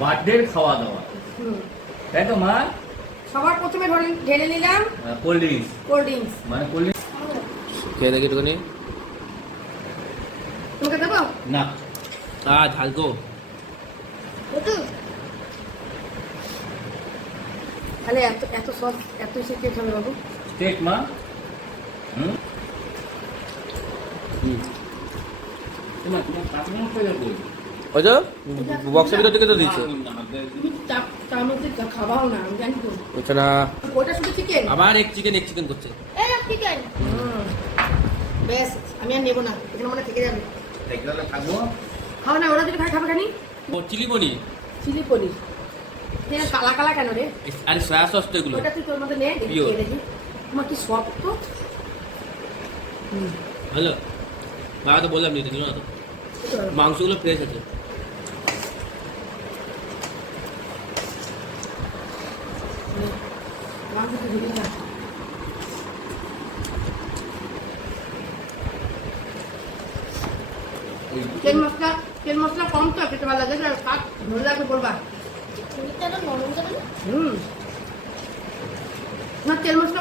বার্থডের খাওয়া দাওয়া, তাই তো মা? সবার প্রথমে ঢেলে নিলাম কোল্ড ড্রিঙ্কস, মানে কোল্ড ড্রিঙ্কস খেয়ে দেখি একটুখানি। তোমাকে দেবো না, ঝাল তো। তাহলে এত এত সস এত এসে কে খাবে বাবু? কেক মা। তোমার কাঁচামরিচ কোথায় যাবো? ওই তো বক্সের ভিতর থেকে তো দিচ্ছে। তুমি চামচে খাবাও না, আমি জানি তো। বুঝছো না? ওটা শুধু চিকেন। আবার এক চিকেন করছে। এই চিকেন। বেশ, আমি আর নেবো না, এখানে মনে থেকে যাবে। তাহলে খাবো। খাও না, ওরা যদি খায় খাবে খানি। ও চিলি পনির। চিলি পনির। কালা কালা কেন রে? আরে সয়া সস তো এগুলো। ওটা তুই তোর মধ্যে নে, দেখি খেয়ে দেখি। তোমার কি শক্ত। ভালো। বাবা তো বললাম নিতে দিল না তো। মাংসগুলো ফ্রেশ আছে। মাংস তো ঢুকে যায়। তেল মশলা কম তো খেতে ভালো লাগে, কাঠ ধরে লাগবে বলবা। না, তেল মশলা